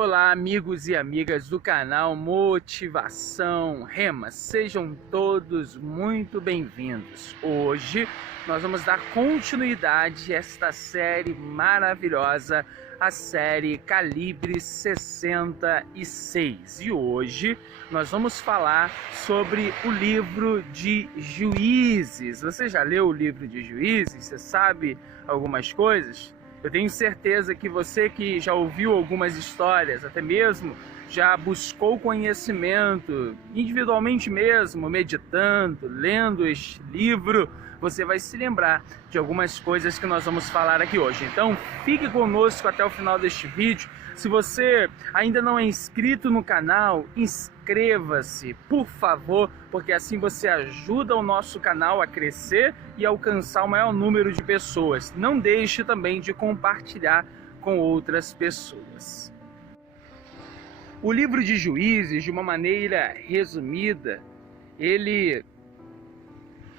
Olá, amigos e amigas do canal Motivação Rema, sejam todos muito bem-vindos. Hoje nós vamos dar continuidade a esta série maravilhosa, a série Calibre 66. E hoje nós vamos falar sobre o livro de Juízes. Você já leu o livro de Juízes? Você sabe algumas coisas? Eu tenho certeza que você que já ouviu algumas histórias, até mesmo já buscou conhecimento individualmente mesmo, meditando, lendo este livro, você vai se lembrar de algumas coisas que nós vamos falar aqui hoje. Então fique conosco até o final deste vídeo. Se você ainda não é inscrito no canal, inscreva-se, por favor, porque assim você ajuda o nosso canal a crescer e alcançar o maior número de pessoas. Não deixe também de compartilhar com outras pessoas. O livro de Juízes, de uma maneira resumida, ele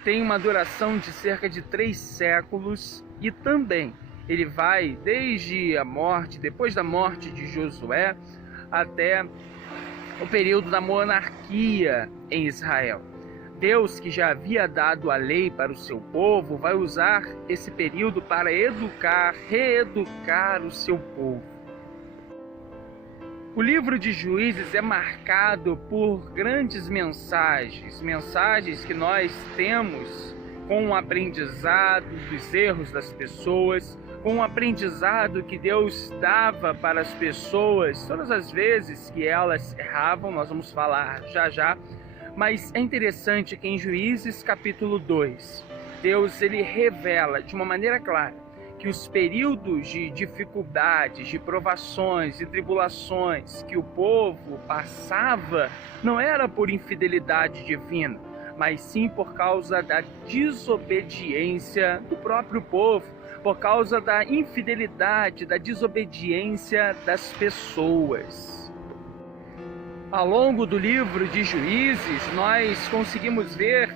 tem uma duração de cerca de 3 séculos e também ele vai desde a morte, depois da morte de Josué, até o período da monarquia em Israel. Deus, que já havia dado a lei para o seu povo, vai usar esse período para educar, reeducar o seu povo. O livro de Juízes é marcado por grandes mensagens que nós temos com o aprendizado dos erros das pessoas, com o aprendizado que Deus dava para as pessoas todas as vezes que elas erravam. Nós vamos falar já, mas é interessante que em Juízes capítulo 2, Deus ele revela de uma maneira clara que os períodos de dificuldades, de provações e tribulações que o povo passava não era por infidelidade divina, mas sim por causa da desobediência do próprio povo, por causa da infidelidade, da desobediência das pessoas. Ao longo do livro de Juízes, nós conseguimos ver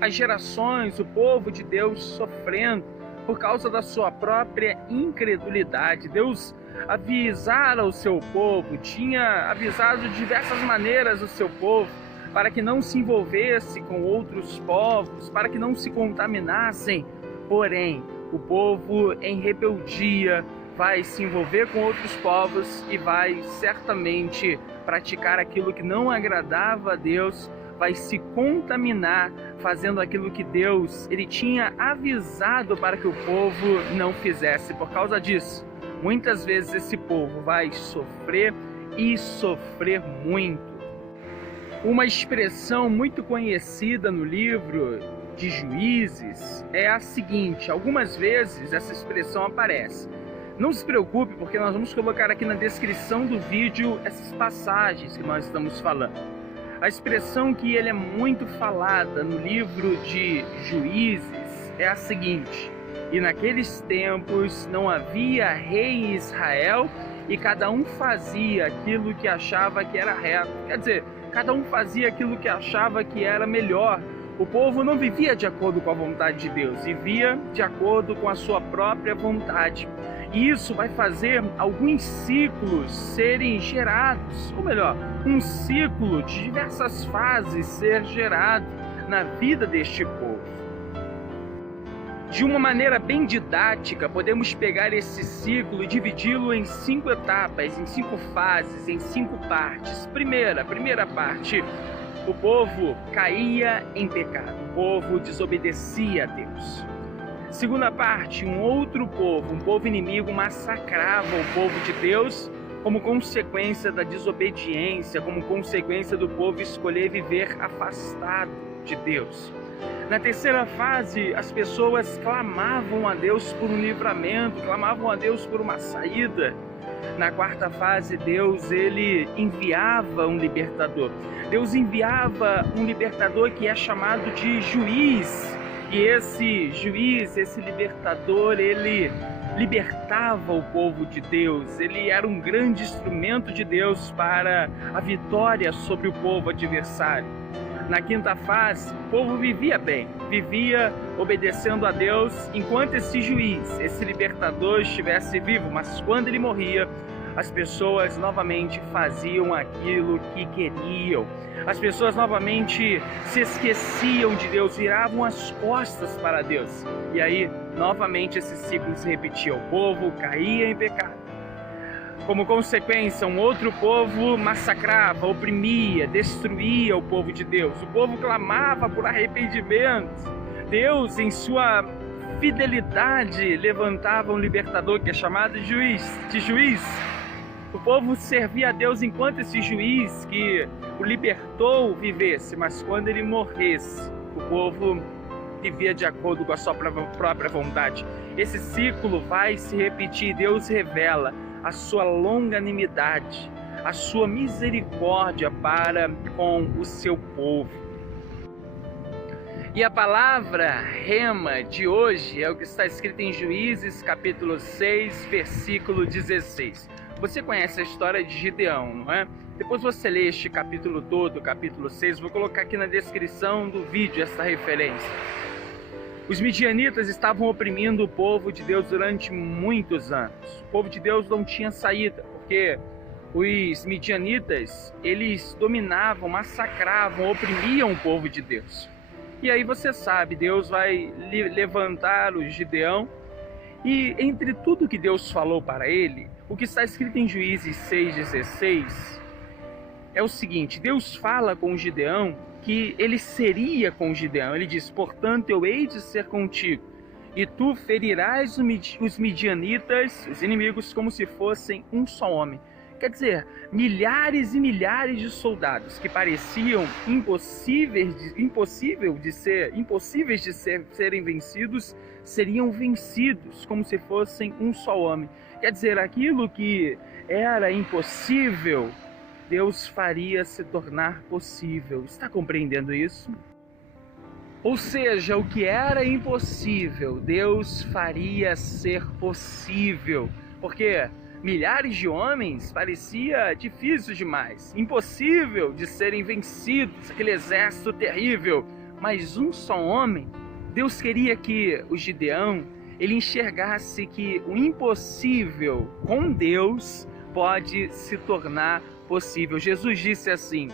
as gerações, o povo de Deus sofrendo por causa da sua própria incredulidade. Deus avisara o seu povo, tinha avisado de diversas maneiras o seu povo, para que não se envolvesse com outros povos, para que não se contaminassem. Porém, o povo em rebeldia vai se envolver com outros povos e vai certamente praticar aquilo que não agradava a Deus, vai se contaminar fazendo aquilo que Deus ele tinha avisado para que o povo não fizesse. Por causa disso, muitas vezes esse povo vai sofrer e sofrer muito. Uma expressão muito conhecida no livro de Juízes é a seguinte: algumas vezes essa expressão aparece. Não se preocupe, porque nós vamos colocar aqui na descrição do vídeo essas passagens que nós estamos falando. A expressão que ele é muito falada no livro de Juízes é a seguinte: e naqueles tempos não havia rei em Israel, e cada um fazia aquilo que achava que era reto. Quer dizer, cada um fazia aquilo que achava que era melhor. O povo não vivia de acordo com a vontade de Deus, vivia de acordo com a sua própria vontade. E isso vai fazer alguns ciclos serem gerados, ou melhor, um ciclo de diversas fases ser gerado na vida deste povo. De uma maneira bem didática, podemos pegar esse ciclo e dividi-lo em 5 etapas, em 5 fases, em 5 partes. Primeira parte, o povo caía em pecado, o povo desobedecia a Deus. Segunda parte, um outro povo, um povo inimigo, massacrava o povo de Deus como consequência da desobediência, como consequência do povo escolher viver afastado de Deus. Na terceira fase, as pessoas clamavam a Deus por um livramento, clamavam a Deus por uma saída. Na quarta fase, Deus ele enviava um libertador. Deus enviava um libertador que é chamado de juiz. E esse juiz, esse libertador, ele libertava o povo de Deus. Ele era um grande instrumento de Deus para a vitória sobre o povo adversário. Na quinta fase, o povo vivia bem, vivia obedecendo a Deus enquanto esse juiz, esse libertador estivesse vivo, mas quando ele morria, as pessoas novamente faziam aquilo que queriam. As pessoas novamente se esqueciam de Deus, viravam as costas para Deus. E aí, novamente, esse ciclo se repetia. O povo caía em pecado. Como consequência, um outro povo massacrava, oprimia, destruía o povo de Deus. O povo clamava por arrependimento. Deus, em sua fidelidade, levantava um libertador que é chamado de juiz. O povo servia a Deus enquanto esse juiz que o libertou vivesse, mas quando ele morresse, o povo vivia de acordo com a sua própria vontade. Esse ciclo vai se repetir. Deus revela a sua longanimidade, a sua misericórdia para com o seu povo. E a palavra rema de hoje é o que está escrito em Juízes capítulo 6, versículo 16. Você conhece a história de Gideão, não é? Depois você lê este capítulo todo, capítulo 6, vou colocar aqui na descrição do vídeo essa referência. Os midianitas estavam oprimindo o povo de Deus durante muitos anos. O povo de Deus não tinha saída, porque os midianitas, eles dominavam, massacravam, oprimiam o povo de Deus. E aí você sabe, Deus vai levantar o Gideão, e entre tudo que Deus falou para ele, o que está escrito em Juízes 6,16 é o seguinte: Deus fala com o Gideão que ele seria com Gideão. Ele diz: portanto eu hei de ser contigo, e tu ferirás os midianitas, os inimigos, como se fossem um só homem. Quer dizer, milhares e milhares de soldados que pareciam impossíveis de serem vencidos, seriam vencidos como se fossem um só homem. Quer dizer, aquilo que era impossível, Deus faria se tornar possível. Está compreendendo isso? Ou seja, o que era impossível, Deus faria ser possível. Porque milhares de homens parecia difícil demais, impossível de serem vencidos, aquele exército terrível. Mas um só homem, Deus queria que o Gideão, ele enxergasse que o impossível com Deus pode se tornar possível. Jesus disse assim: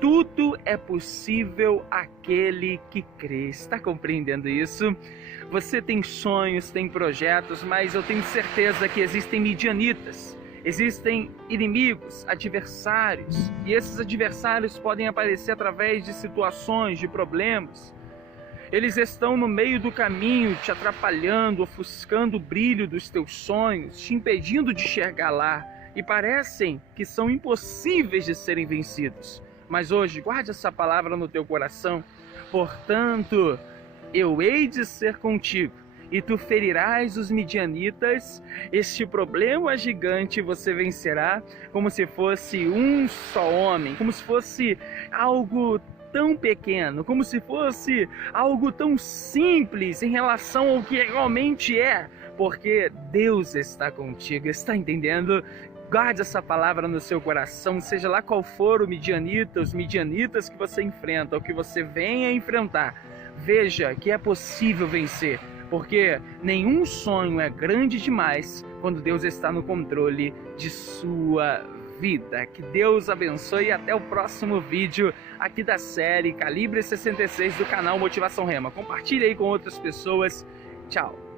tudo é possível àquele que crê. Está compreendendo isso? Você tem sonhos, tem projetos, mas eu tenho certeza que existem midianitas, existem inimigos, adversários, e esses adversários podem aparecer através de situações, de problemas. Eles estão no meio do caminho, te atrapalhando, ofuscando o brilho dos teus sonhos, te impedindo de chegar lá, e parecem que são impossíveis de serem vencidos. Mas hoje, guarde essa palavra no teu coração. Portanto, eu hei de ser contigo, e tu ferirás os midianitas. Este problema gigante você vencerá como se fosse um só homem, como se fosse algo tão pequeno, como se fosse algo tão simples em relação ao que realmente é, porque Deus está contigo. Está entendendo? Guarde essa palavra no seu coração, seja lá qual for o midianita, os midianitas que você enfrenta, ou que você venha enfrentar. Veja que é possível vencer, porque nenhum sonho é grande demais quando Deus está no controle de sua vida. Que Deus abençoe e até o próximo vídeo aqui da série Calibre 66 do canal Motivação Rema. Compartilhe aí com outras pessoas. Tchau!